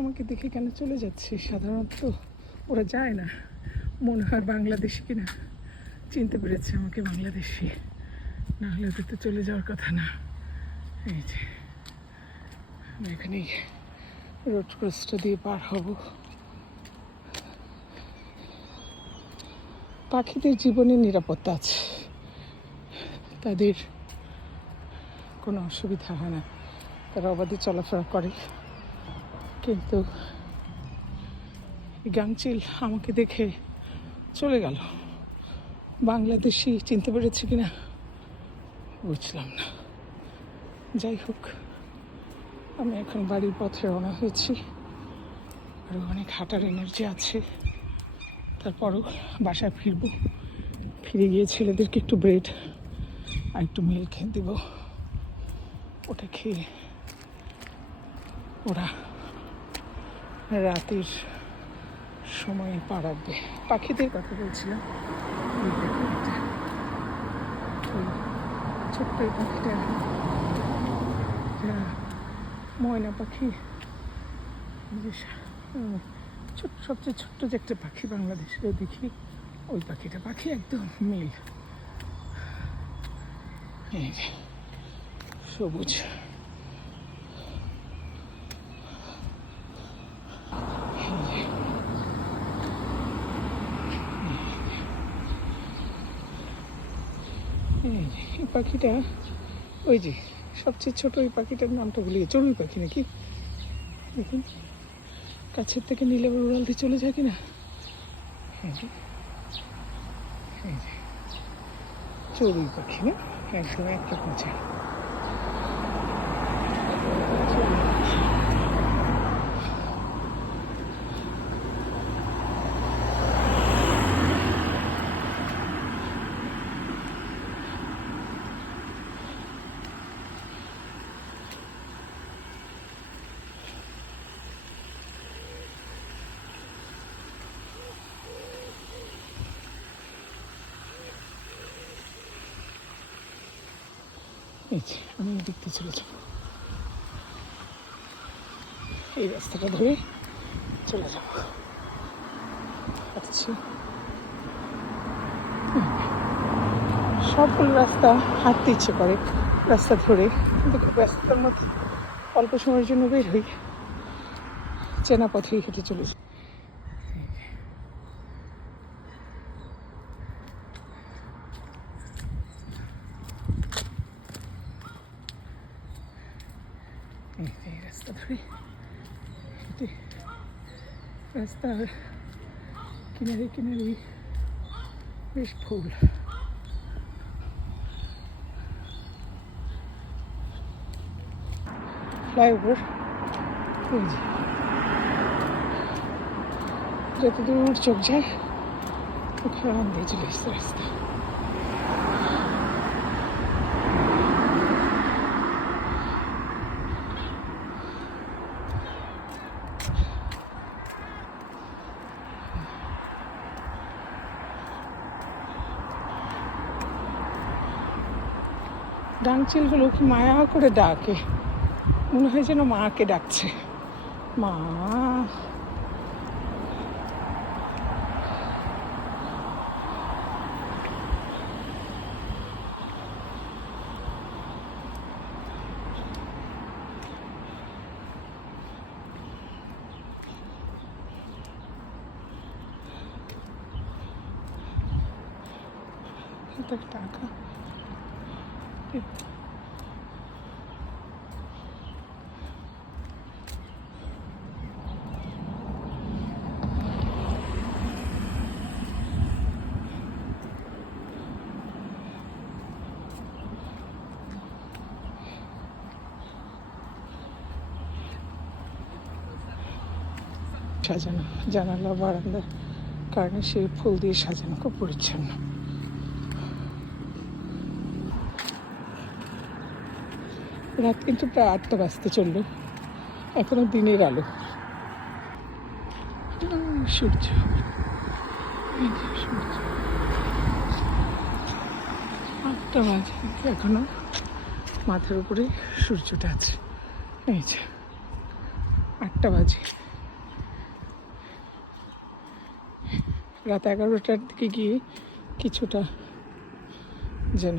আমাকে দেখে কেন চলে যাচ্ছে সাধারণত? ওরা যায় না। মনে হয় বাংলাদেশি কিনা। চিনতে পেরেছে আমাকে বাংলাদেশি। না হলে ওদের তো চলে যাওয়ার কথা না। এই যে, আমি এখানেই রোড ক্রসটা দিয়ে পার হব। পাখিদের জীবনে নিরাপত্তা আছে। তাদের কোনো অসুবিধা হয় না। তারা অবাধে চলাফেরা করে। কিন্তু গাংচিল আমাকে দেখে চলে গেল। বাংলাদেশি চিনতে পেরেছে কিনা বুঝলাম না। যাই হোক, আমি এখন বাড়ির পথে রওনা হয়েছি। আরও অনেক হাঁটার এনার্জি আছে। তারপরও বাসায় ফিরবো। ফিরে গিয়ে ছেলেদেরকে একটু ব্রেড আর একটু মিল খেয়ে দেবো। ওটা খেয়ে ওরা রাতের সময় পা রাখবে পাখিদের কথা বলছিলাম। ছোট্ট এই পাখিটা। ময়না পাখি। যে ছোট্ট, সবচেয়ে ছোট্ট যে একটা পাখি বাংলাদেশে, দেখি। ওই পাখিটা পাখি একদম মিল। সবুজ। এই এই পাখিটা, ওই যে, সবচেয়ে ছোট ওই পাখিটার নামটা ভুলে গেছে। চড়ুই পাখি নাকি? দেখুন, কাছের থেকে নিলে উড়াল দিয়ে চলে যায় কিনা? চড়ুই পাখি না? একদম একটা পাঁচা। এই আমি দেখতে চলে এই রাস্তাটা ধরে চলে যাব। আচ্ছা। সবগুলো রাস্তা হাঁটতে ইচ্ছে করে, রাস্তা ধরে। কিন্তু খুব ব্যস্ততার মধ্যে অল্প সময়ের জন্য বের হই। চেনা পথেই হেঁটে চলে এই যে এই রাস্তা ধরে হেঁটে রাস্তার কিনারে কিনারে বেশ ফুল ফ্লাইওভার এই যে যত দূর চোখ যায় ওখান দিয়ে চলে এসছে রাস্তা ডাংচিলগুলো কি মায়া করে ডাকে? মনে হয় যেন মাকে ডাকছে। মা। টাকা। সাজানো জানালা বারান্দা কারণে সেই ফুল দিয়ে সাজানো খুব পরিচ্ছন্ন। রাত কিন্তু প্রায় আটটা বাজতে চলল। এখনও দিনের আলো। সূর্য। সূর্য। আটটা বাজে। কিন্তু এখনও মাথার উপরে সূর্যটা আছে। এই যে, আটটা বাজে। রাত এগারোটার দিকে গিয়ে কিছুটা যেন